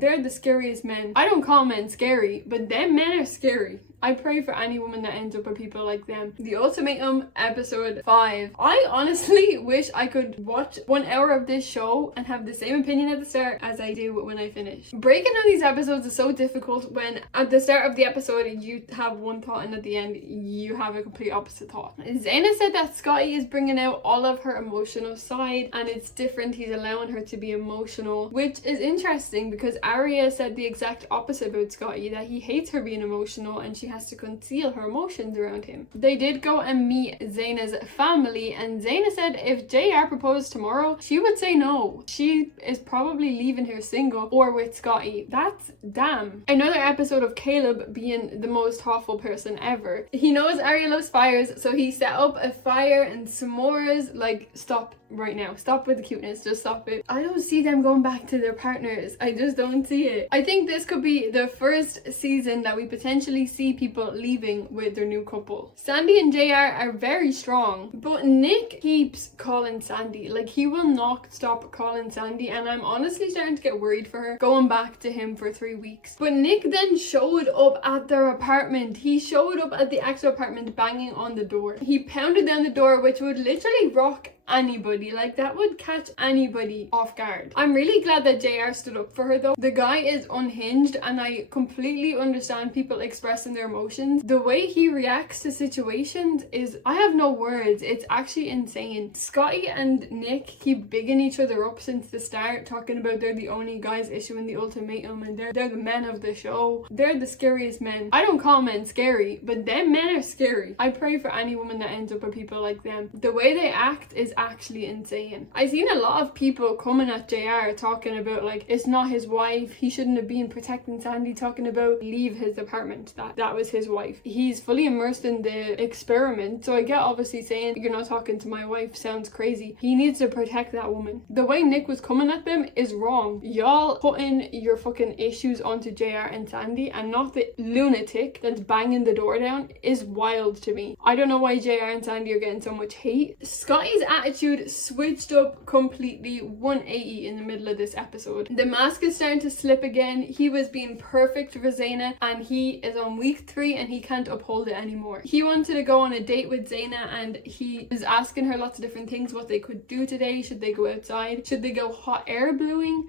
They're the scariest men. I don't call men scary, but them men are scary. I pray for any woman that ends up with people like them. The Ultimatum, episode 5. I honestly wish I could watch 1 hour of this show and have the same opinion at the start as I do when I finish. Breaking down these episodes is so difficult when at the start of the episode you have one thought and at the end you have a complete opposite thought. Zena said that Scotty is bringing out all of her emotional side and it's different. He's allowing her to be emotional, which is interesting because Ariel said the exact opposite about Scotty, that he hates her being emotional and she has to conceal her emotions around him. They did go and meet Zena's family and Zena said if JR proposed tomorrow, she would say no. She is probably leaving her single or with Scotty. That's damn. Another episode of Caleb being the most awful person ever. He knows Ariel loves fires, so he set up a fire and s'mores. Like, stop right now. Stop with the cuteness. Just stop it. I don't see them going back to their partners. I just don't see it. I think this could be the first season that we potentially see people leaving with their new couple. Sandy and JR are very strong, but Nick keeps calling Sandy. Like, he will not stop calling Sandy, and I'm honestly starting to get worried for her going back to him for 3 weeks. But Nick then showed up at their apartment. He showed up at the actual apartment banging on the door. He pounded down the door, which would literally rock anybody. Like, that would catch anybody off guard. I'm really glad that JR stood up for her though. The guy is unhinged and I completely understand people expressing their emotions. The way he reacts to situations is, I have no words. It's actually insane. Scotty and Nick keep bigging each other up since the start, talking about they're the only guys issuing the ultimatum and they're the men of the show. They're the scariest men. I don't call men scary, but them men are scary. I pray for any woman that ends up with people like them. The way they act is actually insane. I've seen a lot of people coming at JR talking about like it's not his wife, he shouldn't have been protecting Sandy, talking about leave his apartment, that was his wife. He's fully immersed in the experiment, so I get obviously saying you're not talking to my wife sounds crazy. He needs to protect that woman. The way Nick was coming at them is wrong. Y'all putting your fucking issues onto JR and Sandy and not the lunatic that's banging the door down is wild to me. I don't know why JR and Sandy are getting so much hate. Scotty's attitude switched up completely 180 in the middle of this episode. The mask is starting to slip again. He was being perfect for Zena and he is on week 3 and he can't uphold it anymore. He wanted to go on a date with Zena and he was asking her lots of different things, what they could do today. Should they go outside? Should they go hot air ballooning,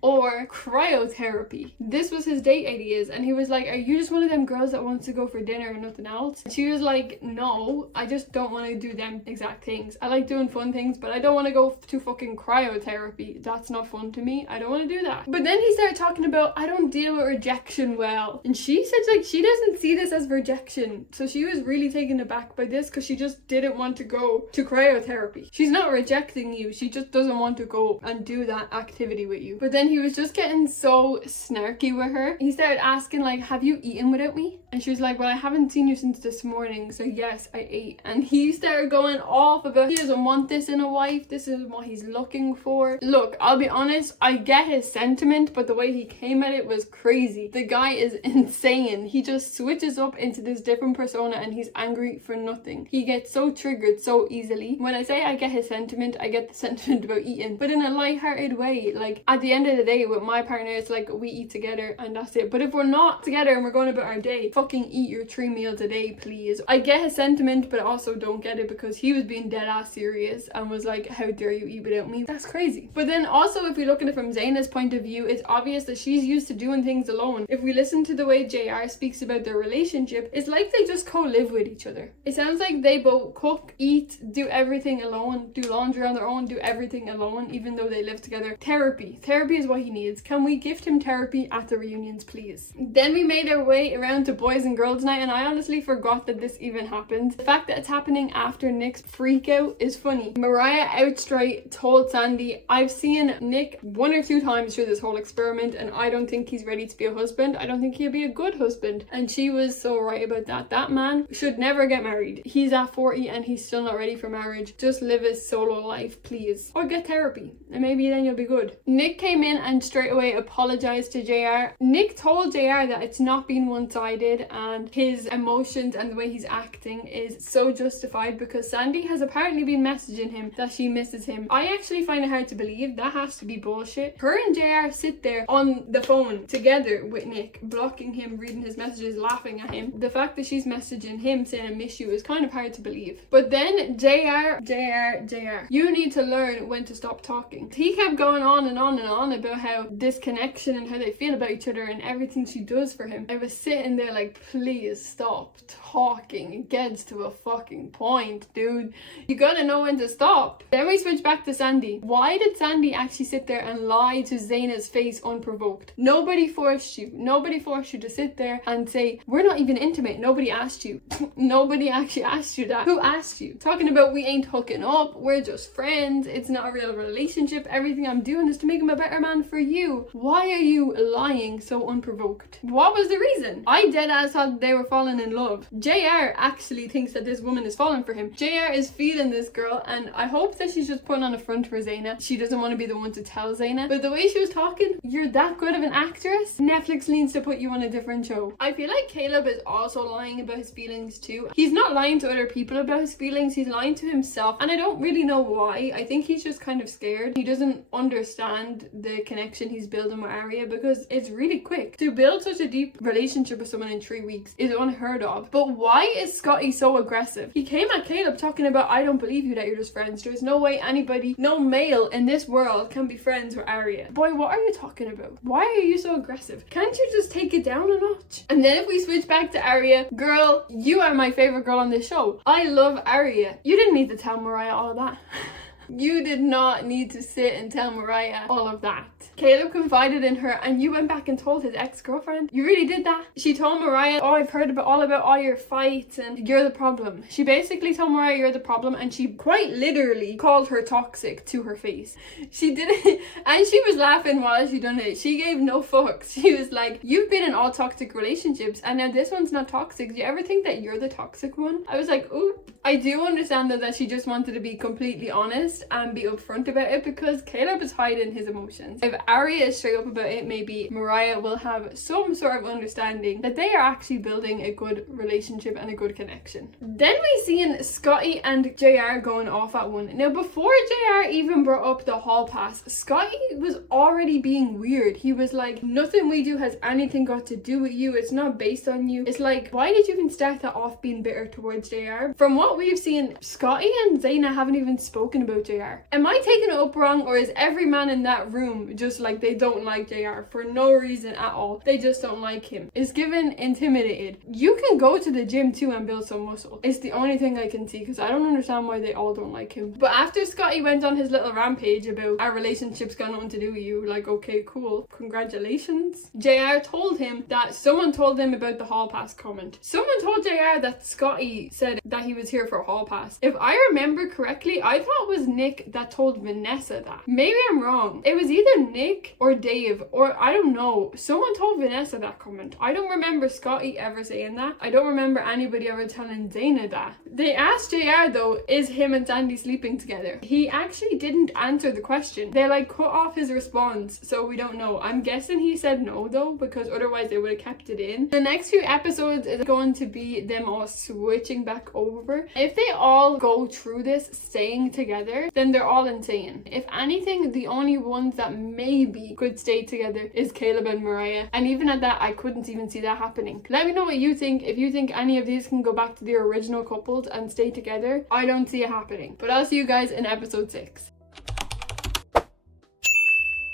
or cryotherapy? This was his date ideas and he was like, are you just one of them girls that wants to go for dinner and nothing else? And she was like, no, I just don't want to do them exact things. I like doing fun things, but I don't want to go to fucking cryotherapy. That's not fun to me. I don't want to do that. But then he started talking about, I don't deal with rejection well. And she said like she doesn't see this as rejection. So she was really taken aback by this because she just didn't want to go to cryotherapy. She's not rejecting you. She just doesn't want to go and do that activity with you. But then he was just getting so snarky with her. He started asking like, have you eaten without me? And she was like, well, I haven't seen you since this morning. So yes, I ate. And he started going off about he doesn't want this in a wife. This is what he's looking for. Look, I'll be honest, I get his sentiment, but the way he came at it was crazy. The guy is insane. He just switches up into this different persona and he's angry for nothing. He gets so triggered so easily. When I say I get his sentiment, I get the sentiment about eating, but in a light-hearted way. Like, at the end of the day, with my partner, it's like we eat together and that's it. But if we're not together and we're going about our day, fucking eat your 3 meals a day, please. I get his sentiment, but I also don't get it because he was being dead ass serious and was like, how dare you eat without me? That's crazy. But then also, if we look at it from Zena's point of view, it's obvious that she's used to doing things alone. If we listen to the way JR speaks about their relationship, it's like they just co-live with each other. It sounds like they both cook, eat, do everything alone, do laundry on their own, do everything alone, even though they live together. Therapy is what he needs. Can we gift him therapy at the reunions, please? Then we made our way around to boys and girls night, and I honestly forgot that this even happened. The fact that it's happening after Nick's freak out is funny. Mariah outright told Sandy, I've seen Nick 1 or 2 times through this whole experiment and I don't think he's ready to be a husband. I don't think he'll be a good husband. And she was so right about that. That man should never get married. He's at 40 and he's still not ready for marriage. Just live his solo life, please. Or get therapy and maybe then you'll be good. Nick came in and straight away apologized to JR. Nick told JR that it's not being one-sided and his emotions and the way he's acting is so justified because Sandy has has apparently been messaging him that she misses him. I actually find it hard to believe. That has to be bullshit. Her and JR sit there on the phone together with Nick, blocking him, reading his messages, laughing at him. The fact that she's messaging him saying I miss you is kind of hard to believe. But then JR, you need to learn when to stop talking. He kept going on and on and on about how this connection and how they feel about each other and everything she does for him. I was sitting there like, please stop talking. It gets to a fucking point, dude. You gotta know when to stop. Then we switch back to Sandy. Why did Sandy actually sit there and lie to Zena's face unprovoked? Nobody forced you. Nobody forced you to sit there and say, we're not even intimate. Nobody asked you. Nobody actually asked you that. Who asked you? Talking about we ain't hooking up. We're just friends. It's not a real relationship. Everything I'm doing is to make him a better man for you. Why are you lying so unprovoked? What was the reason? I deadass thought they were falling in love. JR actually thinks that this woman is falling for him. JR is feeling this girl, and I hope that she's just putting on a front for Zena. She doesn't want to be the one to tell Zena. But the way she was talking, you're that good of an actress? Netflix needs to put you on a different show. I feel like Caleb is also lying about his feelings too. He's not lying to other people about his feelings, he's lying to himself, and I don't really know why. I think he's just kind of scared. He doesn't understand the connection he's building with Arya, because it's really quick. To build such a deep relationship with someone in 3 weeks is unheard of. But why is Scotty so aggressive? He came at Caleb talking about, I don't believe you that you're just friends. There's no way anybody, no male in this world can be friends with Arya. Boy, what are you talking about? Why are you so aggressive? Can't you just take it down a notch? And then if we switch back to Arya, girl, you are my favorite girl on this show. I love Arya. You didn't need to tell Mariah all of that. You did not need to sit and tell Mariah all of that. Caleb confided in her and you went back and told his ex-girlfriend. You really did that. She told Mariah, oh, I've heard all about all your fights and you're the problem. She basically told Mariah you're the problem, and she quite literally called her toxic to her face. She did it and she was laughing while she done it. She gave no fucks. She was like, you've been in all toxic relationships and now this one's not toxic. Do you ever think that you're the toxic one? I was like, ooh. I do understand that she just wanted to be completely honest and be upfront about it, because Caleb is hiding his emotions. If Arya is straight up about it, maybe Mariah will have some sort of understanding that they are actually building a good relationship and a good connection. Then we seen Scotty and JR going off at one. Now before JR even brought up the hall pass, Scotty was already being weird. He was like, nothing we do has anything got to do with you. It's not based on you. It's like, why did you even start that off being bitter towards JR? From what we've seen, Scotty and Zena haven't even spoken about JR. Am I taking it up wrong, or is every man in that room just like they don't like JR for no reason at all? They just don't like him. It's given intimidated. You can go to the gym too and build some muscle. It's the only thing I can see, because I don't understand why they all don't like him. But after Scotty went on his little rampage about our relationship's got nothing to do with you, like, okay, cool, congratulations. JR told him that someone told him about the hall pass comment. Someone told JR that Scotty said that he was here for a hall pass. If I remember correctly, I thought it was Nick that told Vanessa that. Maybe I'm wrong. It was either Nick or Dave, or I don't know. Someone told Vanessa that comment. I don't remember Scotty ever saying that. I don't remember anybody ever telling Zena that. They asked JR though, is him and Sandy sleeping together? He actually didn't answer the question. They like cut off his response, so we don't know. I'm guessing he said no though, because otherwise they would have kept it in. The next few episodes is going to be them all switching back over. If they all go through this staying together, then they're all insane. If anything, the only ones that maybe could stay together is Caleb and Mariah, and even at that I couldn't even see that happening. Let me know what you think. If you think any of these can go back to the original couples and stay together, I don't see it happening. But I'll see you guys in episode 6.